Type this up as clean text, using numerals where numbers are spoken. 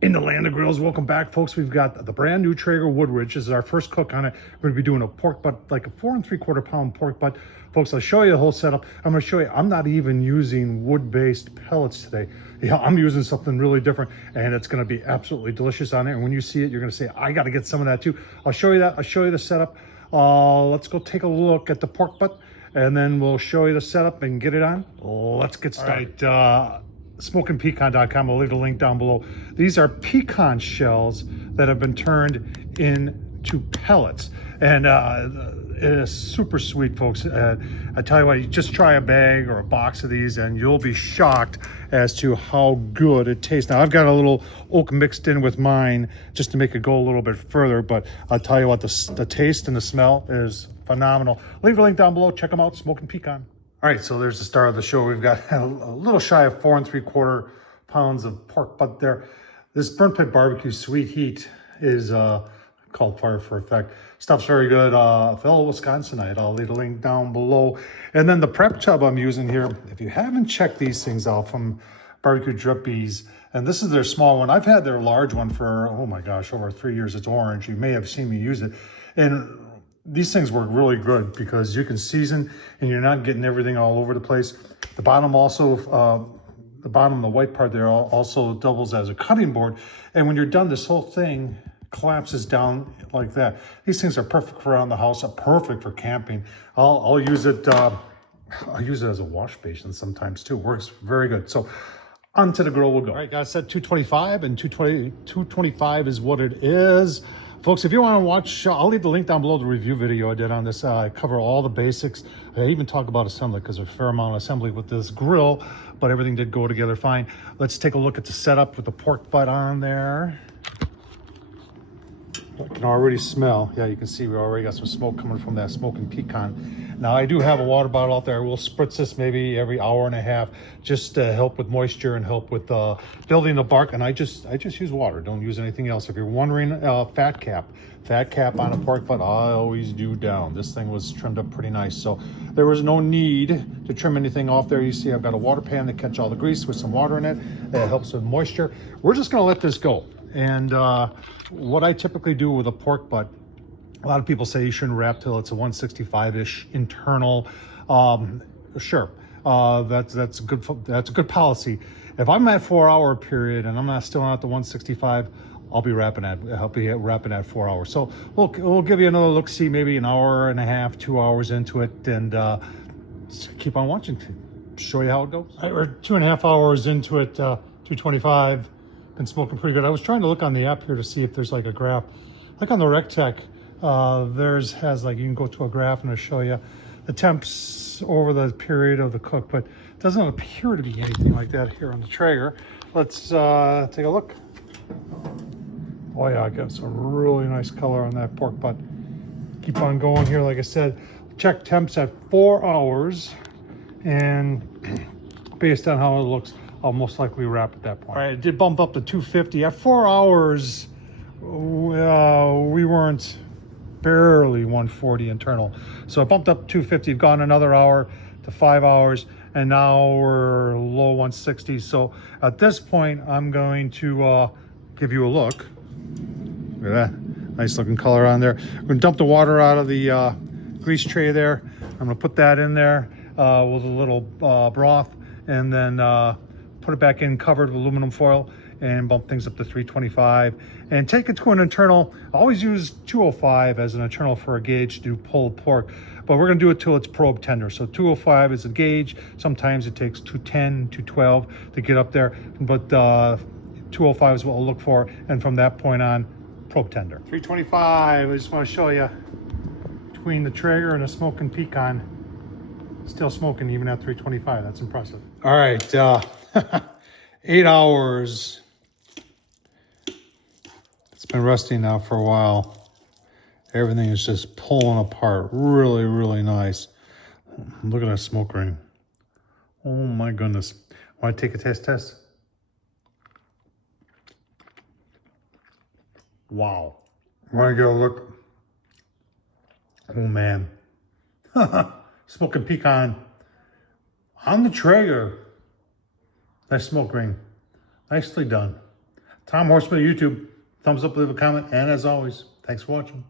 In the land of grills, welcome back, folks. We've got the brand new Traeger WOODRIDGE. This is our first cook on it. We're going to be doing a pork butt, like a 4 3/4 pound pork butt. Folks, I'll show you the whole setup. I'm going to show you, I'm not even using wood-based pellets today. Yeah, I'm using something really different, and it's going to be absolutely delicious on it. And when you see it, you're going to say, I got to get some of that too. I'll show you that. I'll show you the setup. Let's go take a look at the pork butt, and then we'll show you the setup and get it on. Let's get started. All right, SmokinPecan.com. I'll leave the link down below. These are pecan shells that have been turned into pellets, and it is super sweet, folks. I tell you what, you just try a bag or a box of these and you'll be shocked as to how good it tastes. Now, I've got a little oak mixed in with mine just to make it go a little bit further, but I'll tell you what, the taste and the smell is phenomenal. Leave the link down below. Check them out, Smokin Pecan. All right, so there's the start of the show. We've got a little shy of 4 3/4 pounds of pork butt there. This burnt pit barbecue sweet heat is called Fire for Effect. Stuff's very good. Fellow Wisconsinite. I'll leave a link down below. And then the prep tub I'm using here, if you haven't checked these things out from Barbecue Drip Bees, and this is their small one. I've had their large one for, oh my gosh, over 3 years. It's orange. You may have seen me use it. And these things work really good because you can season and you're not getting everything all over the place. The bottom also, the white part there also doubles as a cutting board. And when you're done, this whole thing collapses down like that. These things are perfect for around the house, are perfect for camping. I'll use it, I'll use it as a wash basin sometimes too. Works very good. So onto the grill we'll go. All right, guys, set 225 and 225 is what it is. Folks, if you want to watch, I'll leave the link down below the review video I did on this. I cover all the basics. I even talk about assembly because there's a fair amount of assembly with this grill, but everything did go together fine. Let's take a look at the setup with the pork butt on there. I can already smell. Yeah, you can see we already got some smoke coming from that Smokin Pecan. Now, I do have a water bottle out there. We'll spritz this maybe every hour and a half just to help with moisture and help with building the bark. And I just use water. Don't use anything else. If you're wondering, fat cap on a pork butt, I always do down. This thing was trimmed up pretty nice, so there was no need to trim anything off there. You see, I've got a water pan to catch all the grease with some water in it. That helps with moisture. We're just going to let this go. And what I typically do with a pork butt, a lot of people say you shouldn't wrap till it's a 165-ish internal. Sure, that's a good policy. If I'm at 4-hour period and I'm not still at the 165, I'll be wrapping at 4 hours. So we'll give you another look, see maybe an hour and a half, 2 hours into it, and just keep on watching to show you how it goes. All right, we're 2.5 hours into it, 225. Been smoking pretty good. I was trying to look on the app here to see if there's like a graph. Like on the RecTech, theirs has like, you can go to a graph and it'll show you the temps over the period of the cook, but it doesn't appear to be anything like that here on the Traeger. Let's take a look. Oh yeah, I got some really nice color on that pork butt. Keep on going here. Like I said, check temps at 4 hours, and based on how it looks, I'll most likely wrap at that point. All right, it did bump up to 250. At 4 hours, we weren't barely 140 internal. So I bumped up 250, gone another hour to 5 hours, and now we're low 160. So at this point, I'm going to give you a look. Look at that, nice looking color on there. We're gonna dump the water out of the grease tray there. I'm gonna put that in there with a little broth, and then put it back in covered with aluminum foil and bump things up to 325 and take it to an internal. I always use 205 as an internal for a gauge to pull pork, but we're going to do it till it's probe tender. So 205 is a gauge. Sometimes it takes 210, 212 to get up there, but 205 is what we'll look for, and from that point on, probe tender. 325, I just want to show you between the Traeger and the Smokin Pecan, still smoking even at 325. That's impressive. All right, 8 hours. It's been resting now for a while. Everything is just pulling apart. Really, really nice. Look at that smoke ring. Oh my goodness. Want to take a test? Wow. Want to get a look? Oh man. Smokin Pecan on the Traeger. Nice smoke ring. Nicely done. Tom Horsman YouTube. Thumbs up, leave a comment, and as always, thanks for watching.